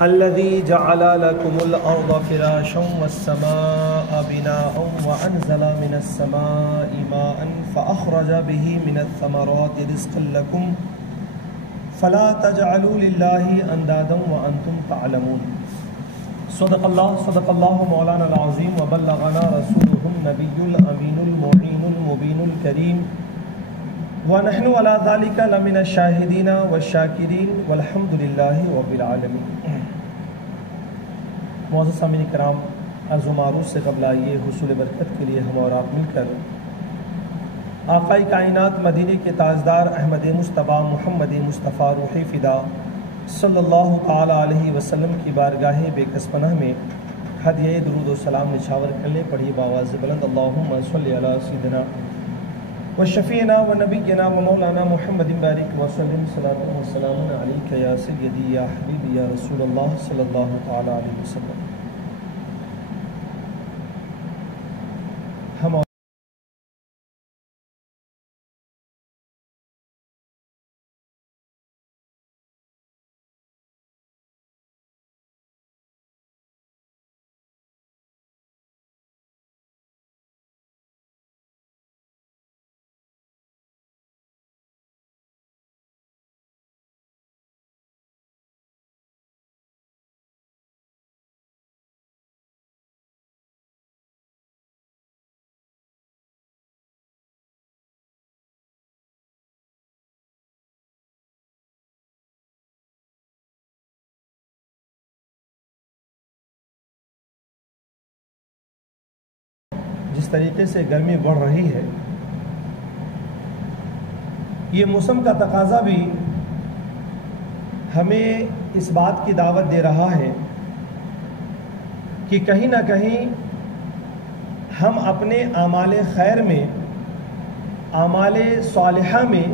الذي جعل لكم الأرض فراشا والسماء بناء وأنزل من السماء ماء فأخرج به من الثمرات رزقا لكم فلا تجعلوا لله أندادا وأنتم تعلمون. صدق اللہ مولانا العظیم وبلغنا رسوله النبی الامین المعین المبین الکریم ونحن على ذلك لمن الشاہدین والشاکرین والحمد للہ رب العالمین. معزز سامعین کرام، عرض و معروض سے قبل آئیے حصول برکت کے لیے ہم اور آپ مل کر آقائے کائنات مدینے کے تاجدار احمد مصطفیٰ محمد مصطفیٰ روح فدا صلی اللہ تعالی علیہ وسلم کی بارگاہ بے کس پناہ میں ہدیہ درود و سلام نچھاور کر لے. پڑھی باواز بلند اللہم صلی علی سیدنا و شفیعنا و نبینا و مولانا محمد بارک وسلم صلاۃ و سلام علیک یا سیدی یا حبیبی یا رسول اللہ صلی اللہ تعالی علیہ وسلم. ہم جس طریقے سے گرمی بڑھ رہی ہے، یہ موسم کا تقاضا بھی ہمیں اس بات کی دعوت دے رہا ہے کہ کہیں نہ کہیں ہم اپنے اعمال خیر میں، اعمال صالحہ میں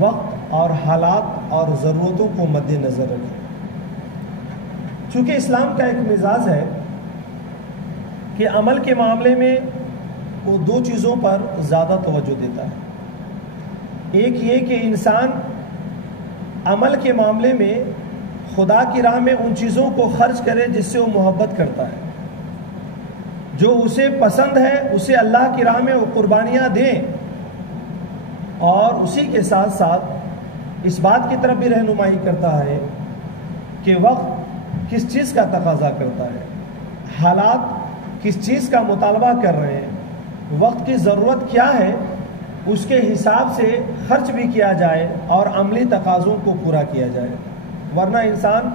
وقت اور حالات اور ضرورتوں کو مد نظر رکھیں. چونکہ اسلام کا ایک مزاج ہے کہ عمل کے معاملے میں وہ دو چیزوں پر زیادہ توجہ دیتا ہے. ایک یہ کہ انسان عمل کے معاملے میں خدا کی راہ میں ان چیزوں کو خرچ کرے جس سے وہ محبت کرتا ہے، جو اسے پسند ہے اسے اللہ کی راہ میں وہ قربانیاں دیں، اور اسی کے ساتھ ساتھ اس بات کی طرف بھی رہنمائی کرتا ہے کہ وقت کس چیز کا تقاضا کرتا ہے، حالات کس چیز کا مطالبہ کر رہے ہیں، وقت کی ضرورت کیا ہے، اس کے حساب سے خرچ بھی کیا جائے اور عملی تقاضوں کو پورا کیا جائے. ورنہ انسان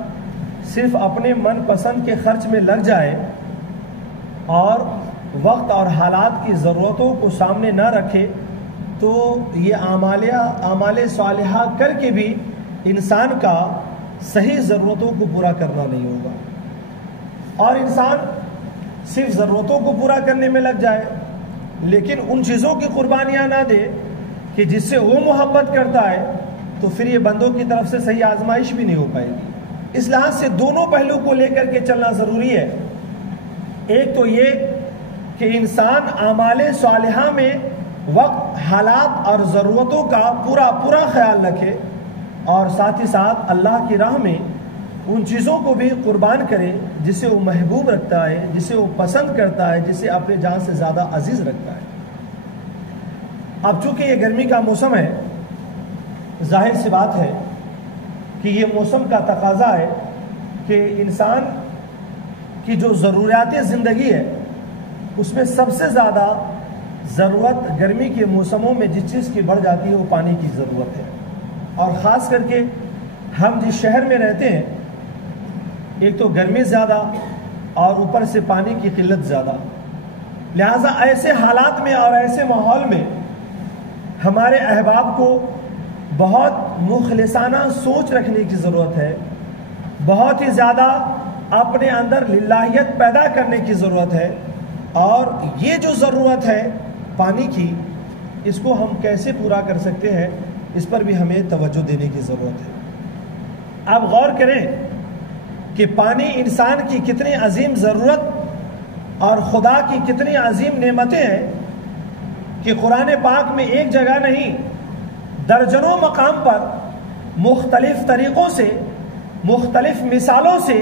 صرف اپنے من پسند کے خرچ میں لگ جائے اور وقت اور حالات کی ضرورتوں کو سامنے نہ رکھے تو یہ اعمال صالحہ کر کے بھی انسان کا صحیح ضرورتوں کو پورا کرنا نہیں ہوگا. اور انسان صرف ضرورتوں کو پورا کرنے میں لگ جائے لیکن ان چیزوں کی قربانیاں نہ دے کہ جس سے وہ محبت کرتا ہے، تو پھر یہ بندوں کی طرف سے صحیح آزمائش بھی نہیں ہو پائے گی. اس لحاظ سے دونوں پہلو کو لے کر کے چلنا ضروری ہے. ایک تو یہ کہ انسان اعمال صالحہ میں وقت، حالات اور ضرورتوں کا پورا خیال رکھے، اور ساتھ ہی ساتھ اللہ کی راہ میں ان چیزوں کو بھی قربان کرے جسے وہ محبوب رکھتا ہے، جسے وہ پسند کرتا ہے، جسے اپنے جان سے زیادہ عزیز رکھتا ہے. اب چونکہ یہ گرمی کا موسم ہے، ظاہر سی بات ہے کہ یہ موسم کا تقاضا ہے کہ انسان کی جو ضروریات زندگی ہے اس میں سب سے زیادہ ضرورت گرمی کے موسموں میں جس چیز کی بڑھ جاتی ہے وہ پانی کی ضرورت ہے. اور خاص کر کے ہم جس شہر میں رہتے ہیں، ایک تو گرمی زیادہ اور اوپر سے پانی کی قلت زیادہ. لہٰذا ایسے حالات میں اور ایسے ماحول میں ہمارے احباب کو بہت مخلصانہ سوچ رکھنے کی ضرورت ہے، بہت ہی زیادہ اپنے اندر للہیت پیدا کرنے کی ضرورت ہے. اور یہ جو ضرورت ہے پانی کی، اس کو ہم کیسے پورا کر سکتے ہیں، اس پر بھی ہمیں توجہ دینے کی ضرورت ہے. آپ غور کریں کہ پانی انسان کی کتنی عظیم ضرورت اور خدا کی کتنی عظیم نعمتیں ہیں کہ قرآن پاک میں ایک جگہ نہیں درجنوں مقام پر مختلف طریقوں سے مختلف مثالوں سے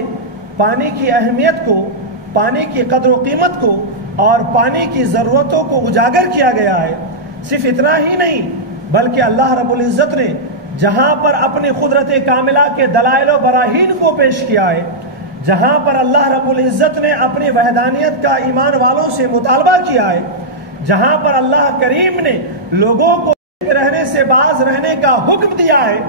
پانی کی اہمیت کو، پانی کی قدر و قیمت کو اور پانی کی ضرورتوں کو اجاگر کیا گیا ہے۔ صرف اتنا ہی نہیں بلکہ اللہ رب العزت نے جہاں پر اپنی قدرت کاملہ کے دلائل و براہین کو پیش کیا ہے، جہاں پر اللہ رب العزت نے اپنی وحدانیت کا ایمان والوں سے مطالبہ کیا ہے، جہاں پر اللہ کریم نے لوگوں کو رہنے سے باز رہنے کا حکم دیا ہے،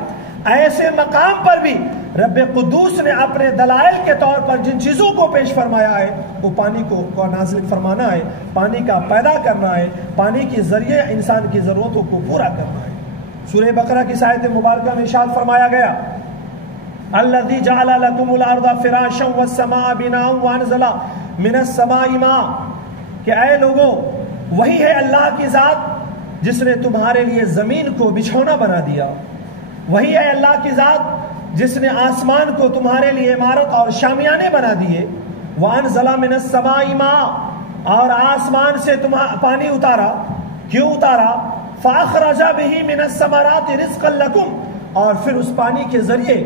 ایسے مقام پر بھی رب قدوس نے اپنے دلائل کے طور پر جن چیزوں کو پیش فرمایا ہے وہ پانی کو نازل فرمانا ہے، پانی کا پیدا کرنا ہے، پانی کے ذریعے انسان کی ضرورتوں کو پورا کرنا ہے۔ سورہ بقرہ کی آیت مبارکہ میں ارشاد فرمایا گیا الذی جعل لکم الارض فراشا والسماء بناء وانزل من السماء ماء، کہ اے لوگوں وہی ہے اللہ کی ذات جس نے تمہارے لیے زمین کو بچھونا بنا دیا، وہی ہے اللہ کی ذات جس نے آسمان کو تمہارے لیے عمارت اور شامیانے بنا دیے، وانزل من السماء ماء، اور آسمان سے پانی اتارا، کیوں اتارا؟ فاخرج به من الثمرات رزقا لکم، اور پھر اس پانی کے ذریعے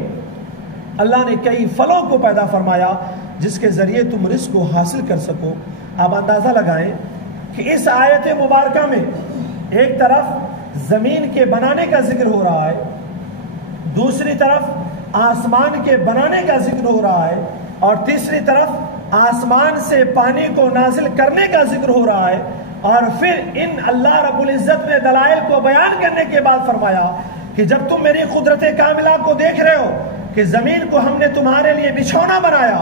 اللہ نے کئی پھلوں کو پیدا فرمایا جس کے ذریعے تم رزق کو حاصل کر سکو۔ آپ اندازہ لگائیں کہ اس آیت مبارکہ میں ایک طرف زمین کے بنانے کا ذکر ہو رہا ہے، دوسری طرف آسمان کے بنانے کا ذکر ہو رہا ہے، اور تیسری طرف آسمان سے پانی کو نازل کرنے کا ذکر ہو رہا ہے، اور پھر ان اللہ رب العزت نے دلائل کو بیان کرنے کے بعد فرمایا کہ جب تم میری قدرت کاملہ کو دیکھ رہے ہو کہ زمین کو ہم نے تمہارے لیے بچھونا بنایا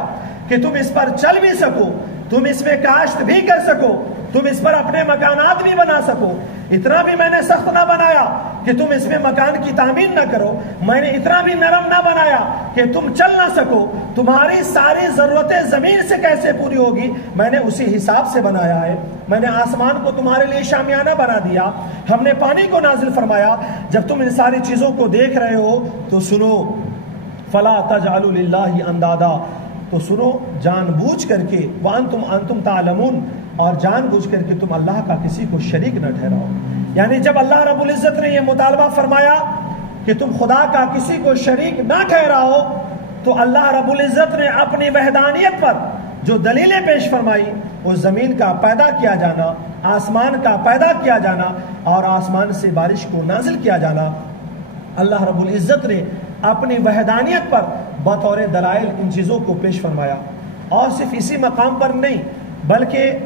کہ تم اس پر چل بھی سکو، تم اس میں کاشت بھی کر سکو، تم اس پر اپنے مکانات بھی بنا سکو، اتنا بھی میں نے سخت نہ بنایا کہ تم اس میں مکان کی تعمیر نہ کرو، میں نے اتنا بھی نرم نہ بنایا کہ تم چل نہ سکو، تمہاری ساری ضرورتیں زمین سے کیسے پوری ہوگی میں نے اسی حساب سے بنایا ہے، میں نے آسمان کو تمہارے لیے شامیانہ بنا دیا، ہم نے پانی کو نازل فرمایا۔ جب تم ان ساری چیزوں کو دیکھ رہے ہو تو سنو فلا تجعلوا للہ اندادا، تو سنو جان بوجھ کر کے وانتم تعلمون، اور جان بوجھ کر کے تم اللہ کا کسی کو شریک نہ ٹھہراؤ۔ یعنی جب اللہ رب العزت نے یہ مطالبہ فرمایا کہ تم خدا کا کسی کو شریک نہ ٹھہراؤ، تو اللہ رب العزت نے اپنی وحدانیت پر جو دلیلیں پیش فرمائی وہ زمین کا پیدا کیا جانا، آسمان کا پیدا کیا جانا اور آسمان سے بارش کو نازل کیا جانا، اللہ رب العزت نے اپنی وحدانیت پر بطور دلائل ان چیزوں کو پیش فرمایا۔ اور صرف اسی مقام پر نہیں بلکہ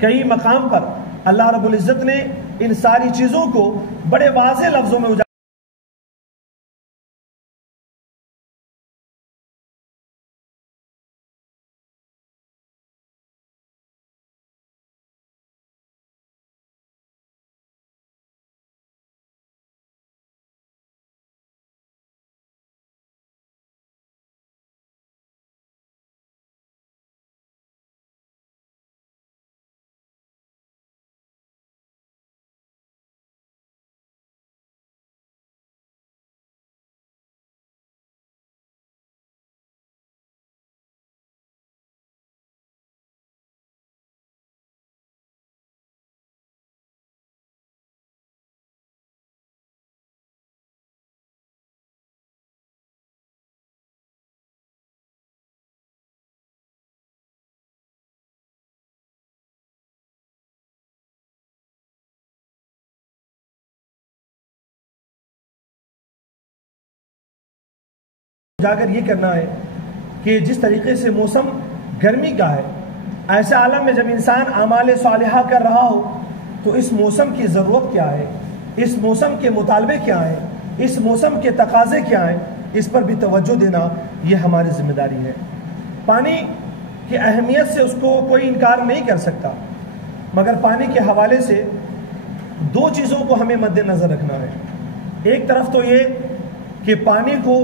کئی مقام پر اللہ رب العزت نے ان ساری چیزوں کو بڑے واضح لفظوں میں اجاگر یہ کرنا ہے کہ جس طریقے سے موسم گرمی کا ہے، ایسے عالم میں جب انسان اعمال صالحہ کر رہا ہو تو اس موسم کی ضرورت کیا ہے، اس موسم کے مطالبے کیا ہیں، اس موسم کے تقاضے کیا ہیں، اس پر بھی توجہ دینا یہ ہماری ذمہ داری ہے۔ پانی کی اہمیت سے اس کو کوئی انکار نہیں کر سکتا، مگر پانی کے حوالے سے دو چیزوں کو ہمیں مد نظر رکھنا ہے۔ ایک طرف تو یہ کہ پانی کو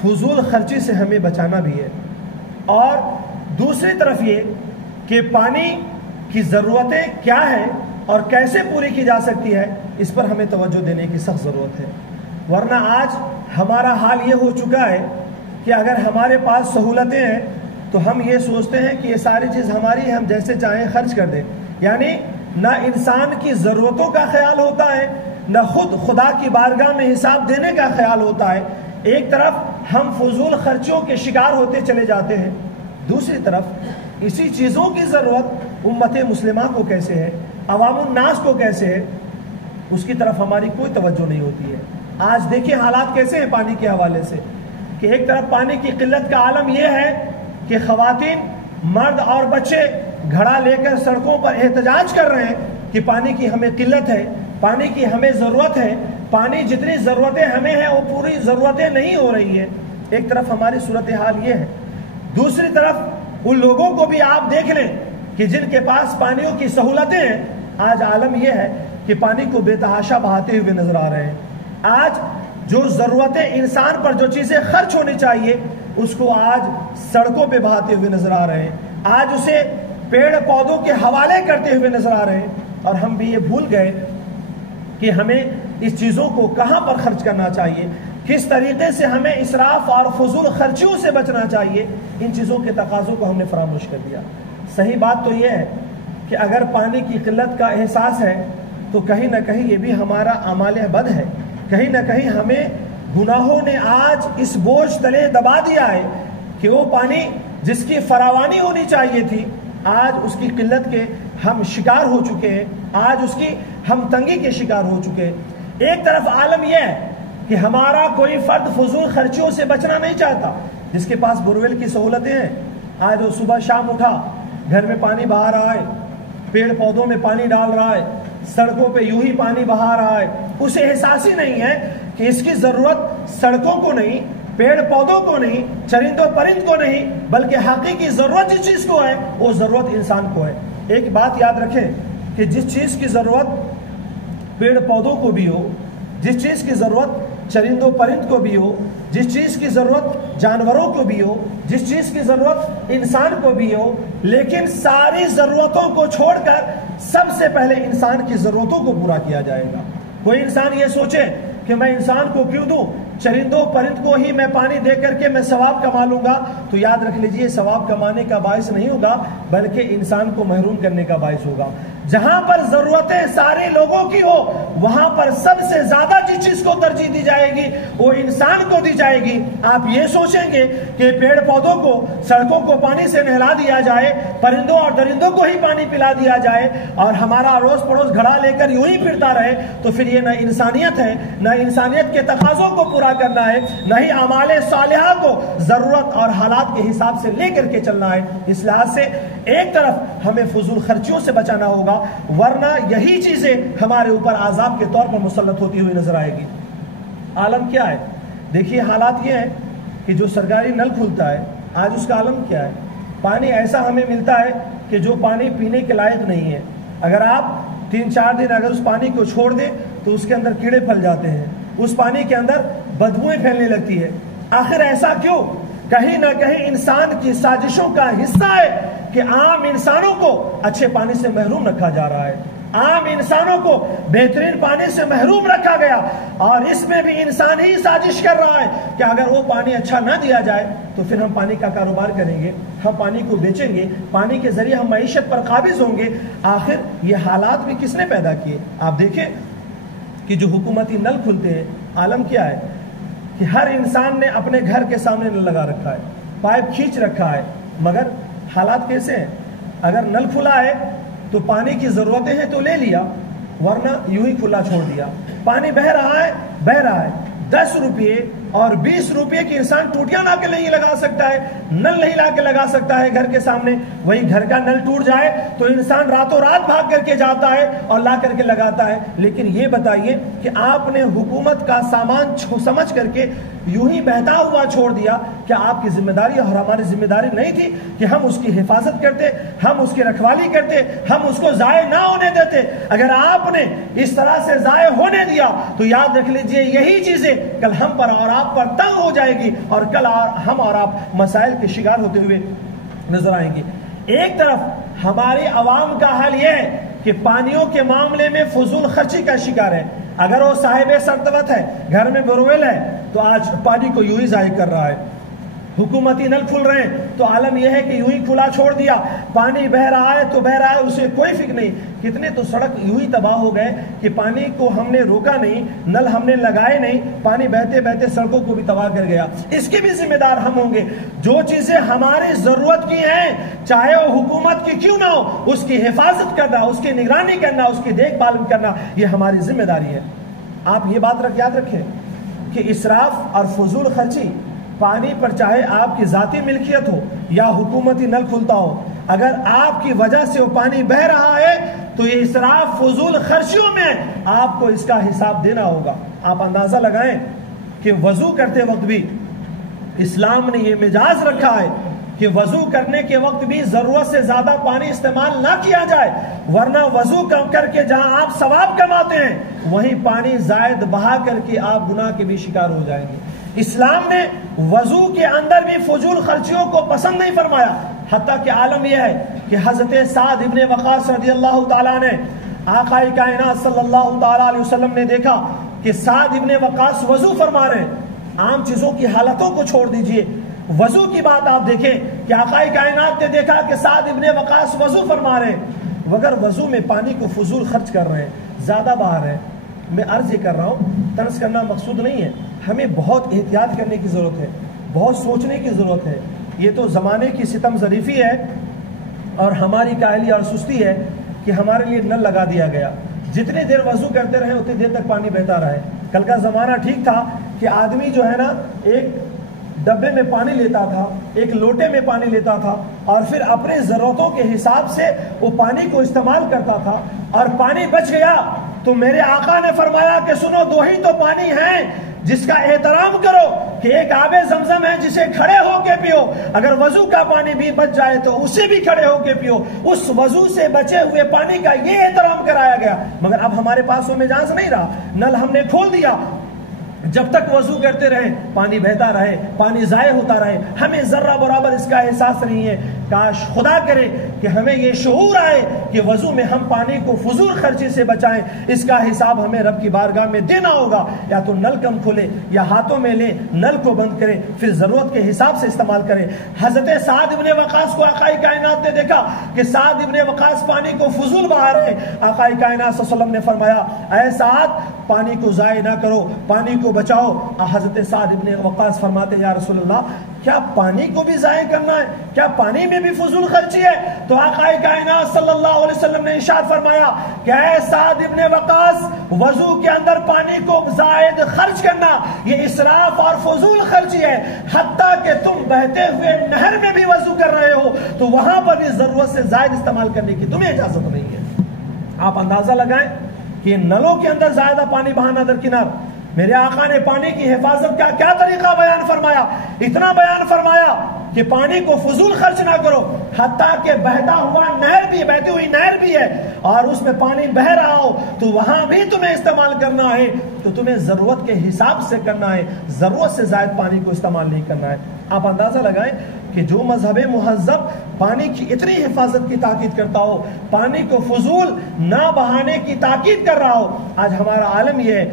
فضول خرچی سے ہمیں بچانا بھی ہے، اور دوسری طرف یہ کہ پانی کی ضرورتیں کیا ہیں اور کیسے پوری کی جا سکتی ہے، اس پر ہمیں توجہ دینے کی سخت ضرورت ہے۔ ورنہ آج ہمارا حال یہ ہو چکا ہے کہ اگر ہمارے پاس سہولتیں ہیں تو ہم یہ سوچتے ہیں کہ یہ ساری چیز ہماری ہے، ہم جیسے چاہیں خرچ کر دیں، یعنی نہ انسان کی ضرورتوں کا خیال ہوتا ہے، نہ خود خدا کی بارگاہ میں حساب دینے کا خیال ہوتا ہے۔ ایک طرف ہم فضول خرچوں کے شکار ہوتے چلے جاتے ہیں، دوسری طرف اسی چیزوں کی ضرورت امت مسلمہ کو کیسے ہے، عوام الناس کو کیسے ہے، اس کی طرف ہماری کوئی توجہ نہیں ہوتی ہے۔ آج دیکھیں حالات کیسے ہیں پانی کے حوالے سے، کہ ایک طرف پانی کی قلت کا عالم یہ ہے کہ خواتین، مرد اور بچے گھڑا لے کر سڑکوں پر احتجاج کر رہے ہیں کہ پانی کی ہمیں قلت ہے، پانی کی ہمیں ضرورت ہے، پانی جتنی ضرورتیں ہمیں ہیں وہ پوری ضرورتیں نہیں ہو رہی ہیں۔ ایک طرف ہماری صورتحال یہ ہے، دوسری طرف ان لوگوں کو بھی آپ دیکھ لیں کہ جن کے پاس پانیوں کی سہولتیں ہیں، آج عالم یہ ہے کہ پانی کو بے تحاشا بہاتے ہوئے نظر آ رہے ہیں۔ آج جو ضرورتیں انسان پر جو چیزیں خرچ ہونی چاہیے اس کو آج سڑکوں پہ بہاتے ہوئے نظر آ رہے ہیں، آج اسے پیڑ پودوں کے حوالے کرتے ہوئے نظر آ رہے ہیں، اور ہم بھی یہ بھول گئے کہ ہمیں اس چیزوں کو کہاں پر خرچ کرنا چاہیے، کس طریقے سے ہمیں اسراف اور فضول خرچیوں سے بچنا چاہیے۔ ان چیزوں کے تقاضوں کو ہم نے فراموش کر دیا۔ صحیح بات تو یہ ہے کہ اگر پانی کی قلت کا احساس ہے تو کہیں نہ کہیں یہ بھی ہمارا اعمال بد ہے، کہیں نہ کہیں ہمیں گناہوں نے آج اس بوجھ تلے دبا دیا ہے کہ وہ پانی جس کی فراوانی ہونی چاہیے تھی، آج اس کی قلت کے ہم شکار ہو چکے ہیں، آج اس کی ہم تنگی کے شکار ہو چکے ہیں۔ ایک طرف عالم یہ ہے کہ ہمارا کوئی فرد فضول خرچیوں سے بچنا نہیں چاہتا، جس کے پاس بورویل کی سہولتیں ہیں، آج وہ صبح شام اٹھا گھر میں پانی بہا رہا ہے، پیڑ پودوں میں پانی ڈال رہا ہے، سڑکوں پہ یوں ہی پانی بہا رہا ہے، اسے احساس ہی نہیں ہے کہ اس کی ضرورت سڑکوں کو نہیں، پیڑ پودوں کو نہیں، چرند و پرند کو نہیں، بلکہ حقیقی ضرورت جس چیز کو ہے وہ ضرورت انسان کو ہے۔ ایک بات یاد رکھیں کہ جس چیز کی ضرورت پیڑ پودوں کو بھی ہو، جس چیز کی ضرورت چرند و پرند کو بھی ہو، جس چیز کی ضرورت جانوروں کو بھی ہو، جس چیز کی ضرورت انسان کو بھی ہو، لیکن ساری ضرورتوں کو چھوڑ کر سب سے پہلے انسان کی ضرورتوں کو پورا کیا جائے گا۔ کوئی انسان یہ سوچے کہ میں انسان کو کیوں دوں، چرندوں پرند کو ہی میں پانی دے کر کے میں ثواب کما لوں گا، تو یاد رکھ لیجئے ثواب کمانے کا باعث نہیں ہوگا بلکہ انسان کو محروم کرنے کا باعث ہوگا۔ جہاں پر ضرورتیں سارے لوگوں کی ہو وہاں پر سب سے زیادہ جس چیز کو ترجیح دی جائے گی وہ انسان کو دی جائے گی۔ آپ یہ سوچیں گے کہ پیڑ پودوں کو، سڑکوں کو پانی سے نہلا دیا جائے، پرندوں اور درندوں کو ہی پانی پلا دیا جائے، اور ہمارا اڑوس پڑوس گھڑا لے کر یوں ہی پھرتا رہے، تو پھر یہ نہ انسانیت ہے، نہ انسانیت کے تقاضوں کو پورا کرنا ہے، نہ ہی اعمال صالحہ کو ضرورت اور حالات کے حساب سے لے کر کے چلنا ہے۔ اس لحاظ سے ایک طرف ہمیں فضول خرچیوں سے بچانا ہوگا، ورنہ یہی چیزیں ہمارے اوپر عذاب کے طور پر مسلط ہوتی ہوئی نظر آئے گی۔ عالم کیا ہے؟ دیکھیے حالات یہ ہیں کہ جو سرکاری نل کھلتا ہے آج اس کا عالم کیا ہے؟ پانی ایسا ہمیں ملتا ہے کہ جو پانی پینے کے لائق نہیں ہے۔ اگر آپ 3-4 دن اگر اس پانی کو چھوڑ دیں تو اس کے اندر کیڑے پھل جاتے ہیں، اس پانی کے اندر بدبوئیں پھیلنے لگتی ہے۔ آخر ایسا کیوں؟ کہیں نہ کہیں انسان کی سازشوں کا حصہ ہے کہ عام انسانوں کو اچھے پانی سے محروم رکھا جا رہا ہے، عام انسانوں کو بہترین پانی سے محروم رکھا گیا، اور اس میں بھی انسان ہی سازش کر رہا ہے کہ اگر وہ پانی اچھا نہ دیا جائے تو پھر ہم پانی کا کاروبار کریں گے، ہم پانی کو بیچیں گے، پانی کے ذریعے ہم معیشت پر قابض ہوں گے۔ آخر یہ حالات بھی کس نے پیدا کیے؟ آپ دیکھیں کہ جو حکومتی نل کھلتے ہیں، عالم کیا ہے کہ ہر انسان نے اپنے گھر کے سامنے نل لگا رکھا ہے، پائپ کھینچ رکھا ہے، مگر حالات کیسے ہیں؟ اگر نل کھلا ہے تو پانی کی ضرورتیں ہیں تو لے لیا، ورنہ یوں ہی کھلا چھوڑ دیا۔ پانی بہ رہا ہے 10 روپے اور 20 روپے کی انسان ٹوٹیاں لا کے نہیں لگا سکتا ہے، نل نہیں لا کے لگا سکتا ہے گھر کے سامنے۔ وہی گھر کا نل ٹوٹ جائے تو انسان راتوں رات بھاگ کر کے جاتا ہے اور لا کر کے لگاتا ہے۔ لیکن یہ بتائیے کہ آپ نے حکومت کا سامان سمجھ کر کے یوں ہی بہتا ہوا چھوڑ دیا، کیا آپ کی ذمہ داری اور ہماری ذمہ داری نہیں تھی کہ ہم اس کی حفاظت کرتے، ہم اس کی رکھوالی کرتے، ہم اس کو ضائع نہ ہونے دیتے؟ اگر آپ نے اس طرح سے ضائع ہونے دیا تو یاد رکھ لیجئے یہی چیزیں کل ہم پر اور آپ پر تنگ ہو جائے گی، اور کل ہم اور آپ مسائل کے شکار ہوتے ہوئے نظر آئیں گے۔ ایک طرف ہمارے عوام کا حال یہ ہے کہ پانیوں کے معاملے میں فضول خرچی کا شکار ہے۔ اگر وہ صاحب سرطبت ہے، گھر میں بورویل ہے، تو آج پانی کو یوں ہی ضائع کر رہا ہے۔ حکومتی نل کھل رہے ہیں تو عالم یہ ہے کہ یوں ہی کھلا چھوڑ دیا، پانی بہ رہا ہے تو بہ رہا ہے، اسے کوئی فکر نہیں۔ کتنے تو سڑک یوں ہی تباہ ہو گئے کہ پانی کو ہم نے روکا نہیں، نل ہم نے لگائے نہیں، پانی بہتے بہتے سڑکوں کو بھی تباہ کر گیا۔ اس کے بھی ذمہ دار ہم ہوں گے۔ جو چیزیں ہماری ضرورت کی ہیں چاہے وہ حکومت کی کیوں نہ ہو، اس کی حفاظت کرنا، اس کی نگرانی کرنا، اس کی دیکھ بھال کرنا، یہ ہماری ذمہ داری ہے۔ آپ یہ بات یاد رکھیں کہ اسراف اور فضول خرچی پانی پر، چاہے آپ کی ذاتی ملکیت ہو یا حکومتی نل کھلتا ہو، اگر آپ کی وجہ سے وہ پانی بہ رہا ہے تو یہ اسراف فضول خرچیوں میں آپ کو اس کا حساب دینا ہوگا۔ آپ اندازہ لگائیں کہ وضو کرتے وقت بھی اسلام نے یہ مجاز رکھا ہے کہ وضو کرنے کے وقت بھی ضرورت سے زیادہ پانی استعمال نہ کیا جائے، ورنہ وضو کر کے جہاں آپ ثواب کماتے ہیں وہیں پانی زائد بہا کر کے آپ گناہ کے بھی شکار ہو جائیں گے۔ اسلام نے وضو کے اندر بھی فضول خرچیوں کو پسند نہیں فرمایا، حتیٰ کہ عالم یہ ہے کہ حضرت سعد ابن وقاص رضی اللہ تعالیٰ نے آقا کائنات صلی اللہ تعالیٰ علیہ وسلم نے دیکھا کہ سعد ابن وقاص وضو فرما رہے ہیں۔ عام چیزوں کی حالتوں کو چھوڑ دیجئے، وضو کی بات آپ دیکھیں کہ آقا کائنات نے دیکھا کہ سعد ابن وقاص وضو فرما رہے ہیں، مگر وضو میں پانی کو فضول خرچ کر رہے ہیں، زیادہ بہا رہے ہیں۔ میں عرض یہ کر رہا ہوں، طنز کرنا مقصود نہیں ہے، ہمیں بہت احتیاط کرنے کی ضرورت ہے، بہت سوچنے کی ضرورت ہے۔ یہ تو زمانے کی ستم ظریفی ہے اور ہماری کاہلی اور سستی ہے کہ ہمارے لیے نل لگا دیا گیا، جتنی دیر وضو کرتے رہے اتنی دیر تک پانی بہتا رہے۔ کل کا زمانہ ٹھیک تھا کہ آدمی جو ہے نا ایک ڈبے میں پانی لیتا تھا، ایک لوٹے میں پانی لیتا تھا اور پھر اپنے ضرورتوں کے حساب سے وہ پانی کو استعمال کرتا تھا، اور پانی بچ گیا تو میرے آقا نے فرمایا کہ سنو، دو ہی تو پانی ہیں جس کا احترام کرو، کہ ایک آب زمزم ہے جسے کھڑے ہو کے پیو، اگر وضو کا پانی بھی بچ جائے تو اسے بھی کھڑے ہو کے پیو۔ اس وضو سے بچے ہوئے پانی کا یہ احترام کرایا گیا، مگر اب ہمارے پاس وہ مجاز نہیں رہا، نل ہم نے کھول دیا، جب تک وضو کرتے رہے پانی بہتا رہے، پانی ضائع ہوتا رہے، ہمیں ذرہ برابر اس کا احساس نہیں ہے۔ کاش خدا کرے کہ ہمیں یہ شعور آئے کہ وضو میں ہم پانی کو فضول خرچی سے بچائیں، اس کا حساب ہمیں رب کی بارگاہ میں دینا ہوگا۔ یا تو نل کم کھولے یا ہاتھوں میں لیں، نل کو بند کریں، پھر ضرورت کے حساب سے استعمال کریں۔ حضرت سعد ابن وقاص کو آقا کائنات نے دیکھا کہ سعد ابن وقاص پانی کو فضول بہا رہے ہیں۔ آقا کائنات صلی اللہ علیہ وسلم نے فرمایا، اے سعد، پانی کو ضائع نہ کرو، پانی کو بچاؤ۔ حضرت سعد ابن وقاص فرماتے ہیں، یا رسول اللہ، کیا پانی کو بھی ضائع کرنا ہے؟ کیا پانی میں بھی فضول خرچی ہے؟ تو آقا کائنات صلی اللہ علیہ وسلم نے ارشاد فرمایا کہ اے سعد ابن وقاص، وضو کے اندر پانی کو زائد خرچ کرنا یہ اسراف اور فضول خرچی ہے، حتیٰ کہ تم بہتے ہوئے نہر میں بھی وضو کر رہے ہو تو وہاں پر بھی ضرورت سے زائد استعمال کرنے کی تمہیں اجازت نہیں ہے۔ آپ اندازہ لگائیں کہ نلوں کے اندر زیادہ پانی بہانا درکنار، میرے آقا نے پانی کی حفاظت کا کیا طریقہ بیان فرمایا، اتنا بیان فرمایا کہ پانی کو فضول خرچ نہ کرو، حتیٰ کہ بہتا ہوا نہر بھی، بہتی ہوئی نہر بھی ہے اور اس میں پانی بہ رہا ہو تو وہاں بھی تمہیں استعمال کرنا ہے تو تمہیں ضرورت کے حساب سے کرنا ہے، ضرورت سے زائد پانی کو استعمال نہیں کرنا ہے۔ آپ اندازہ لگائیں کہ جو مذہب مہذب پانی کی اتنی حفاظت کی تاکید کرتا ہو، پانی کو فضول نہ بہانے کی تاکید کر رہا ہو، آج ہمارا عالم یہ ہے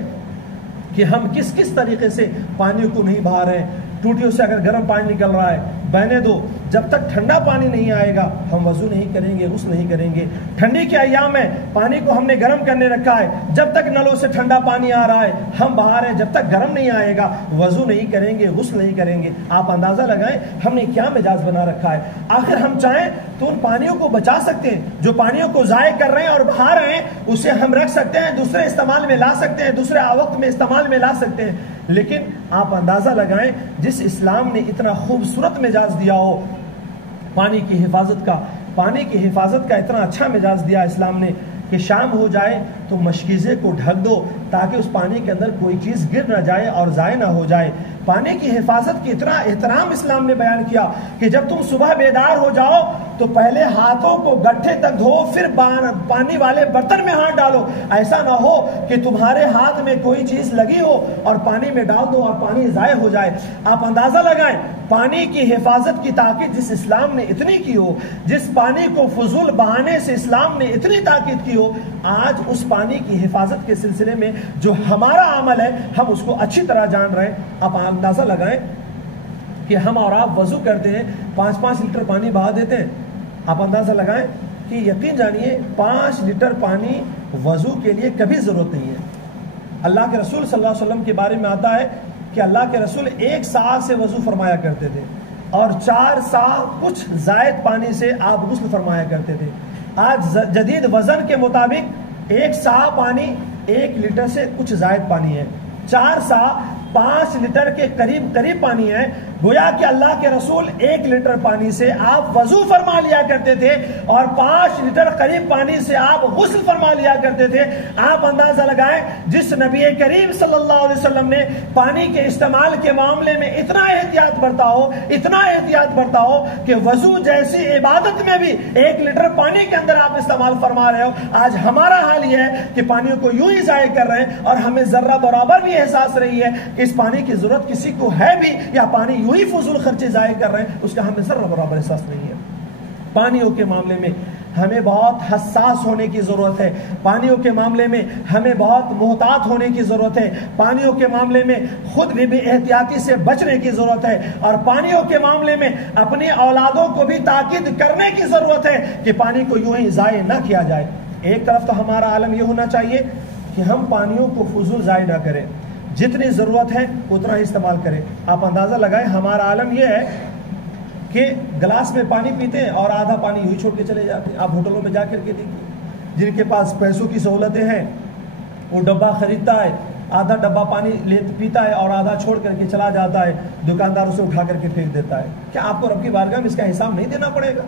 کہ ہم کس طریقے سے پانی کو نہیں بہا رہے ہیں۔ ٹوٹیوں سے اگر گرم پانی نکل رہا ہے بہنے دو، جب تک ٹھنڈا پانی نہیں آئے گا ہم وضو نہیں کریں گے، غسل نہیں کریں گے۔ ٹھنڈی کے ایام میں پانی کو ہم نے گرم کرنے رکھا ہے، جب تک نلوں سے ٹھنڈا پانی آ رہا ہے ہم بہا رہے ہیں، جب تک گرم نہیں آئے گا وضو نہیں کریں گے، غسل نہیں کریں گے۔ آپ اندازہ لگائیں ہم نے کیا مزاج بنا رکھا ہے۔ آخر ہم چاہیں تو ان پانیوں کو بچا سکتے ہیں، جو پانیوں کو ضائع کر رہے ہیں اور بہا رہے ہیں اسے ہم رکھ سکتے ہیں، دوسرے استعمال میں لا سکتے ہیں، دوسرے وقت میں استعمال میں لا سکتے ہیں، لیکن آپ اندازہ لگائیں جس اسلام نے اتنا خوبصورت مزاج دیا ہو پانی کی حفاظت کا، پانی کی حفاظت کا اتنا اچھا مزاج دیا اسلام نے کہ شام ہو جائے تو مشکیزے کو ڈھک دو تاکہ اس پانی کے اندر کوئی چیز گر نہ جائے اور ضائع نہ ہو جائے۔ پانی کی حفاظت کی اتنا احترام اسلام نے بیان کیا کہ جب تم صبح بیدار ہو جاؤ تو پہلے ہاتھوں کو گٹھے تک دھو، پھر پانی والے برتن میں ہاتھ ڈالو، ایسا نہ ہو کہ تمہارے ہاتھ میں کوئی چیز لگی ہو اور پانی میں ڈال دو اور پانی ضائع ہو جائے۔ آپ اندازہ لگائیں پانی کی حفاظت کی تاکید جس اسلام نے اتنی کی ہو، جس پانی کو فضول بہانے سے اسلام نے اتنی تاکید کی ہو، آج اس پانی کی حفاظت کے سلسلے میں جو ہمارا عمل ہے ہم اس کو اچھی طرح جان رہے ہیں۔ آپ اندازہ لگائیں کہ ہم اور آپ وضو کرتے ہیں 5-5 لیٹر پانی بہا دیتے ہیں. آپ اندازہ لگائیں کہ یقین جانیے 5 لیٹر پانی وضو کے لیے کبھی ضرورت نہیں ہے. اللہ کے رسول صلی اللہ علیہ وسلم کے بارے میں آتا ہے کہ اللہ کے رسول 1 سا سے وضو فرمایا کرتے تھے اور 4 سا کچھ زائد پانی سے آپ غسل فرمایا کرتے تھے. آج جدید وزن کے مطابق 1 سا پانی 1 لیٹر سے کچھ زائد پانی ہے. 4 سا 5 لیٹر کے قریب پانی ہے. گویا کہ اللہ کے رسول 1 لیٹر پانی سے آپ وضو فرما لیا کرتے تھے اور 5 لیٹر قریب پانی سے آپ غسل فرما لیا کرتے تھے. آپ اندازہ لگائیں جس نبی کریم صلی اللہ علیہ وسلم نے پانی کے استعمال کے معاملے میں اتنا احتیاط برتا ہو کہ وضو جیسی عبادت میں بھی 1 لیٹر پانی کے اندر آپ استعمال فرما رہے ہو. آج ہمارا حال یہ ہے کہ پانی کو یوں ہی ضائع کر رہے ہیں اور ہمیں ذرہ برابر بھی احساس رہی ہے کہ اس پانی کی ضرورت کسی کو ہے بھی یا پانی یوں ہی فضول خرچے ضائع کر رہے ہیں، اس کا ہمیں ذرہ برابر احساس نہیں ہے. پانیوں کے معاملے میں ہمیں بہت حساس ہونے کی ضرورت ہے. پانیوں کے معاملے میں ہمیں بہت محتاط ہونے کی ضرورت ہے. پانیوں کے معاملے میں خود بھی احتیاطی سے بچنے کی ضرورت ہے اور پانیوں کے معاملے میں اپنی اولادوں کو بھی تاکید کرنے کی ضرورت ہے کہ پانی کو یوں ہی ضائع نہ کیا جائے. ایک طرف تو ہمارا عالم یہ ہونا چاہیے کہ ہم پانیوں کو فضول ضائع نہ کریں، جتنی ضرورت ہے اتنا ہی استعمال کریں. آپ اندازہ لگائیں ہمارا عالم یہ ہے کہ گلاس میں پانی پیتے ہیں اور آدھا پانی یوں ہی چھوڑ کے چلے جاتے ہیں. آپ ہوٹلوں میں جا کر کے دیکھیے، جن کے پاس پیسوں کی سہولتیں ہیں وہ ڈبہ خریدتا ہے، آدھا ڈبہ پانی پیتا ہے اور آدھا چھوڑ کر کے چلا جاتا ہے، دکاندار اسے اٹھا کر کے پھینک دیتا ہے. کیا آپ کو رب کی بارگاہ میں اس کا حساب نہیں دینا پڑے گا؟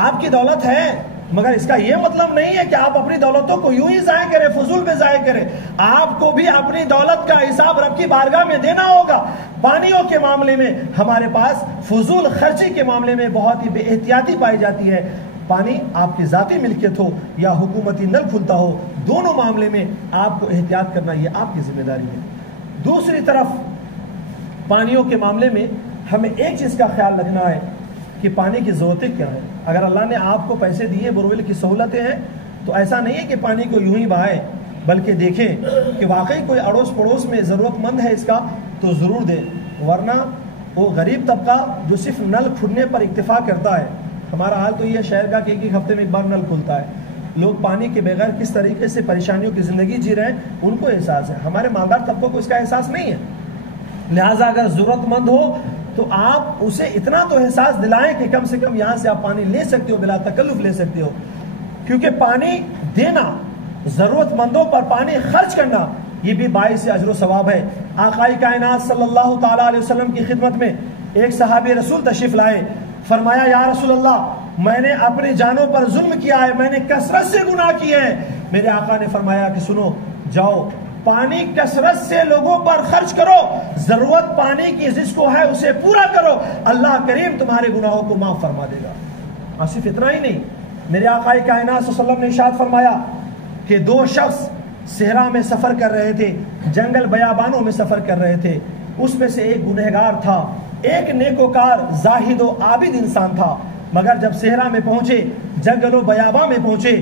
آپ کی دولت ہے مگر اس کا یہ مطلب نہیں ہے کہ آپ اپنی دولتوں کو یوں ہی ضائع کریں، فضول میں ضائع کریں. آپ کو بھی اپنی دولت کا حساب رب کی بارگاہ میں دینا ہوگا. پانیوں کے معاملے میں ہمارے پاس فضول خرچی کے معاملے میں بہت ہی بے احتیاطی پائی جاتی ہے. پانی آپ کی ذاتی ملکیت ہو یا حکومتی نل کھلتا ہو، دونوں معاملے میں آپ کو احتیاط کرنا یہ آپ کی ذمہ داری ہے. دوسری طرف پانیوں کے معاملے میں ہمیں ایک چیز کا خیال رکھنا ہے کہ پانی کی ضرورتیں کیا ہیں. اگر اللہ نے آپ کو پیسے دیے، برویل کی سہولتیں ہیں، تو ایسا نہیں ہے کہ پانی کو یوں ہی بہائیں، بلکہ دیکھیں کہ واقعی کوئی اڑوس پڑوس میں ضرورت مند ہے اس کا تو ضرور دیں. ورنہ وہ غریب طبقہ جو صرف نل کھلنے پر اکتفا کرتا ہے، ہمارا حال تو یہ شہر کا کہ ایک ہفتے میں ایک بار نل کھلتا ہے. لوگ پانی کے بغیر کس طریقے سے پریشانیوں کی زندگی جی رہے ہیں ان کو احساس ہے. ہمارے مالدار طبقوں کو اس کا احساس نہیں ہے. لہٰذا اگر ضرورت مند ہو تو آپ اسے اتنا تو احساس دلائیں کہ کم سے کم یہاں سے آپ پانی لے سکتے ہو، بلا تکلف لے سکتے ہو. کیونکہ پانی دینا، ضرورت مندوں پر پانی خرچ کرنا، یہ بھی باعث اجر و ثواب ہے. آقائے کائنات صلی اللہ تعالیٰ علیہ وسلم کی خدمت میں ایک صحابی رسول تشریف لائے. فرمایا یا رسول اللہ، میں نے اپنی جانوں پر ظلم کیا ہے، میں نے کثرت سے گناہ کیے ہیں. میرے آقا نے فرمایا کہ سنو، جاؤ پانی کثرت سے لوگوں پر خرچ کرو، ضرورت پانی کی جس کو ہے اسے پورا کرو، اللہ کریم تمہارے گناہوں کو معاف فرما دے گا. اور صرف اتنا ہی نہیں، میرے آقا کائنات صلی اللہ علیہ وسلم نے ارشاد فرمایا کہ 2 شخص صحرا میں سفر کر رہے تھے، جنگل بیابانوں میں سفر کر رہے تھے. اس میں سے ایک گنہگار تھا، ایک نیکوکار زاہد و عابد انسان تھا. مگر جب صحرا میں پہنچے، جنگل و بیاباں میں پہنچے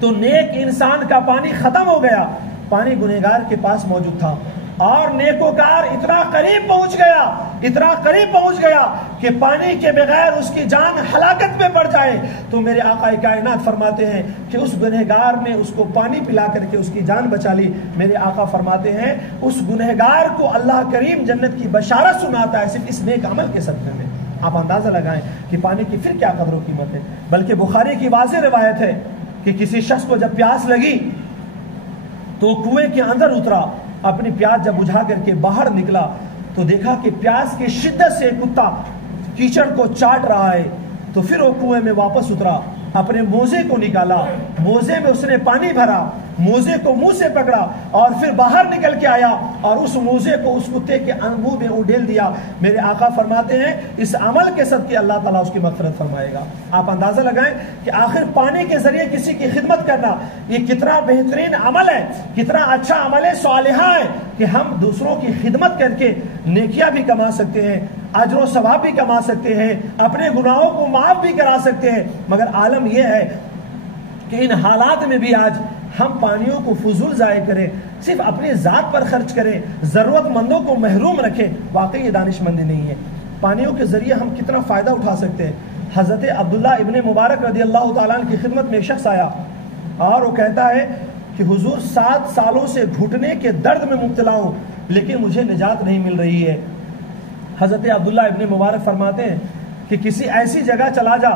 تو نیک انسان کا پانی ختم ہو گیا، پانی گنہگار کے پاس موجود تھا. اور نیکوکار اتنا قریب پہنچ گیا کہ پانی کے بغیر اس کی جان ہلاکت میں پڑ جائے. تو میرے آقا کائنات فرماتے ہیں کہ اس گنہگار نے اس کو پانی پلا کر کے اس کی جان بچا لی. میرے آقا فرماتے ہیں اس گنہگار کو اللہ کریم جنت کی بشارت سناتا ہے صرف اس نیک عمل کے صدقے میں. آپ اندازہ لگائیں کہ پانی کی پھر کیا قدر و قیمت ہے. بلکہ بخاری کی واضح روایت ہے کہ کسی شخص کو جب پیاس لگی تو کنویں کے اندر اترا، اپنی پیاس جب بجھا کر کے باہر نکلا تو دیکھا کہ پیاس کی شدت سے کتا کیچڑ کو چاٹ رہا ہے. تو پھر وہ کنویں میں واپس اترا، اپنے موزے کو نکالا، موزے میں اس نے پانی بھرا، موزے کو منہ سے پکڑا اور پھر باہر نکل کے آیا اور اس موزے کو اس کتے کے منہ میں اڈیل دیا. میرے آقا فرماتے ہیں اس عمل کے صدقے اللہ تعالیٰ اس کی مغفرت فرمائے گا. آپ اندازہ لگائیں کہ آخر پانی کے ذریعے کسی کی خدمت کرنا یہ کتنا بہترین عمل ہے، کتنا اچھا عمل صالحہ ہے کہ ہم دوسروں کی خدمت کر کے نیکیاں بھی کما سکتے ہیں، اجر و ثواب بھی کما سکتے ہیں، اپنے گناہوں کو معاف بھی کرا سکتے ہیں. مگر عالم یہ ہے کہ ان حالات میں بھی آج ہم پانیوں کو فضول ضائع کریں، صرف اپنی ذات پر خرچ کریں، ضرورت مندوں کو محروم رکھیں. واقعی یہ دانش مندی نہیں ہے. پانیوں کے ذریعے ہم کتنا فائدہ اٹھا سکتے ہیں۔ حضرت عبداللہ ابن مبارک رضی اللہ تعالیٰ عنہ کی خدمت میں ایک شخص آیا اور وہ کہتا ہے کہ حضور 7 سالوں سے گھٹنے کے درد میں مبتلا ہوں لیکن مجھے نجات نہیں مل رہی ہے۔ حضرت عبداللہ ابن مبارک فرماتے ہیں کہ کسی ایسی جگہ چلا جا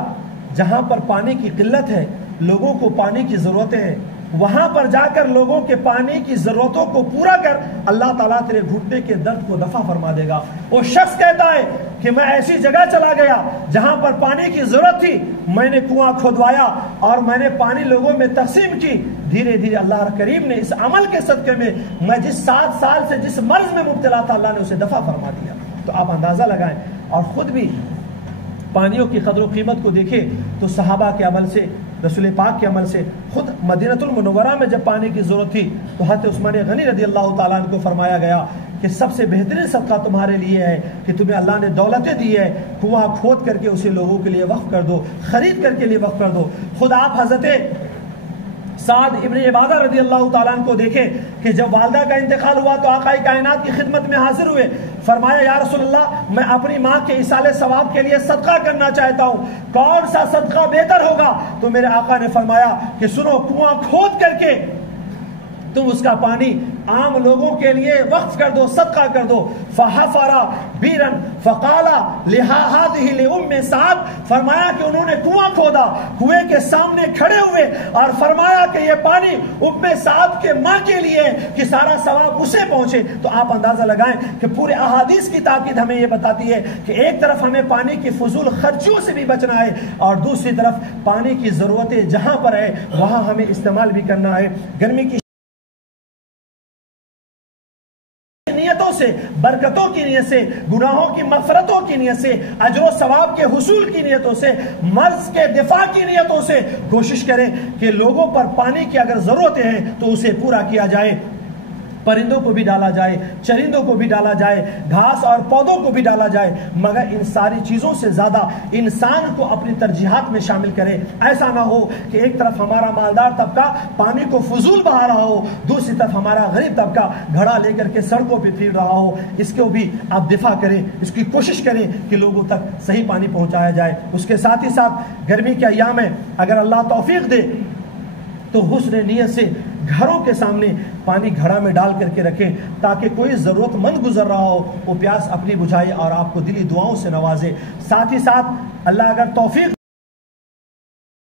جہاں پر پانی کی قلت ہے، لوگوں کو پانی کی ضرورتیں ہیں، وہاں پر جا کر لوگوں کے پانی کی ضرورتوں کو پورا کر، اللہ تعالیٰ تیرے گھٹنے کے درد کو دفع فرما دے گا۔ وہ شخص کہتا ہے کہ میں ایسی جگہ چلا گیا جہاں پر پانی کی ضرورت تھی، میں نے کنواں کھودوایا اور میں نے پانی لوگوں میں تقسیم کی، دھیرے دھیرے اللہ کریم نے اس عمل کے صدقے میں جس 7 سال سے جس مرض میں مبتلا تھا اللہ نے اسے دفع فرما دیا۔ تو آپ اندازہ لگائیں اور خود بھی پانیوں کی قدر و قیمت کو دیکھیں تو صحابہ کے عمل سے، رسول پاک کے عمل سے، خود مدینہ المنورہ میں جب پانی کی ضرورت تھی تو حضرت عثمان غنی رضی اللہ تعالیٰ عنہ کو فرمایا گیا کہ سب سے بہترین صدقہ تمہارے لیے ہے کہ تمہیں اللہ نے دولتیں دی ہے، کنواں کھود کر کے اسے لوگوں کے لیے وقف کر دو، خرید کر کے لیے وقف کر دو۔ خود آپ حضرت سعد ابن عبادہ رضی اللہ تعالیٰ عنہ کو دیکھیں کہ جب والدہ کا انتقال ہوا تو آقا کائنات کی خدمت میں حاضر ہوئے، فرمایا یا رسول اللہ میں اپنی ماں کے ایصال ثواب کے لیے صدقہ کرنا چاہتا ہوں، کون سا صدقہ بہتر ہوگا؟ تو میرے آقا نے فرمایا کہ سنو، کنواں کھود کر کے تم اس کا پانی عام لوگوں کے لیے وقف کر دو، صدقہ کر دو۔ فحفر بیرا فقال لهذه لام سعد، فرمایا کہ انہوں نے کنواں کھودا، کنویں کے سامنے کھڑے ہوئے اور فرمایا کہ یہ پانی ام سعد کے ماں کے لیے کہ سارا ثواب اسے پہنچے۔ تو آپ اندازہ لگائیں کہ پورے احادیث کی تاکید ہمیں یہ بتاتی ہے کہ ایک طرف ہمیں پانی کی فضول خرچیوں سے بھی بچنا ہے اور دوسری طرف پانی کی ضرورتیں جہاں پر ہے وہاں ہمیں استعمال بھی کرنا ہے۔ گرمی کی نیتوں سے، برکتوں کی نیت سے، گناہوں کی مغفرتوں کی نیت سے، اجر و ثواب کے حصول کی نیتوں سے، مرض کے دفاع کی نیتوں سے کوشش کریں کہ لوگوں پر پانی کی اگر ضرورتیں ہیں تو اسے پورا کیا جائے، پرندوں کو بھی ڈالا جائے، چرندوں کو بھی ڈالا جائے، گھاس اور پودوں کو بھی ڈالا جائے، مگر ان ساری چیزوں سے زیادہ انسان کو اپنی ترجیحات میں شامل کرے۔ ایسا نہ ہو کہ ایک طرف ہمارا مالدار طبقہ پانی کو فضول بہا رہا ہو، دوسری طرف ہمارا غریب طبقہ گھڑا لے کر کے سڑکوں پہ پھر رہا ہو۔ اس کو بھی آپ دفاع کریں، اس کی کوشش کریں کہ لوگوں تک صحیح پانی پہنچایا جائے۔ اس کے ساتھ ہی ساتھ گرمی کے ایام میں اگر اللہ توفیق دے تو حسن نیت سے گھروں کے سامنے پانی گھڑا میں ڈال کر کے رکھیں تاکہ کوئی ضرورت مند گزر رہا ہو وہ پیاس اپنی بجھائے اور آپ کو دلی دعاؤں سے نوازے۔ ساتھ ہی ساتھ اللہ اگر توفیق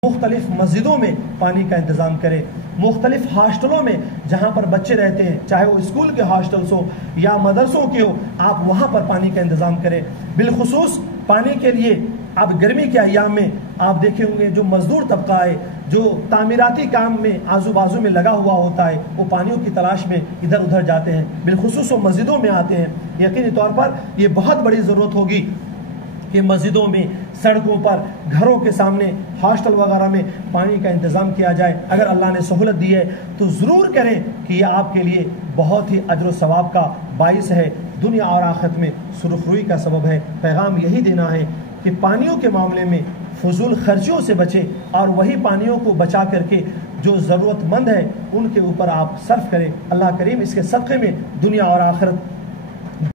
مختلف مسجدوں میں پانی کا انتظام کریں، مختلف ہاسٹلوں میں جہاں پر بچے رہتے ہیں، چاہے وہ اسکول کے ہاسٹلس ہو یا مدرسوں کے ہو، آپ وہاں پر پانی کا انتظام کریں۔ بالخصوص پانی کے لیے اب گرمی کے ایام میں آپ دیکھیں ہوں گے جو مزدور طبقہ ہے جو تعمیراتی کام میں آزو بازو میں لگا ہوا ہوتا ہے وہ پانیوں کی تلاش میں ادھر ادھر جاتے ہیں، بالخصوص وہ مسجدوں میں آتے ہیں۔ یقینی طور پر یہ بہت بڑی ضرورت ہوگی کہ مسجدوں میں، سڑکوں پر، گھروں کے سامنے، ہاسٹل وغیرہ میں پانی کا انتظام کیا جائے۔ اگر اللہ نے سہولت دی ہے تو ضرور کریں کہ یہ آپ کے لیے بہت ہی اجر و ثواب کا باعث ہے، دنیا اور آخرت میں سرخ روئی کا سبب ہے۔ پیغام یہی دینا ہے کہ پانیوں کے معاملے میں فضول خرچیوں سے بچے اور وہی پانیوں کو بچا کر کے جو ضرورت مند ہے ان کے اوپر آپ صرف کریں۔ اللہ کریم اس کے صدقے میں دنیا اور آخرت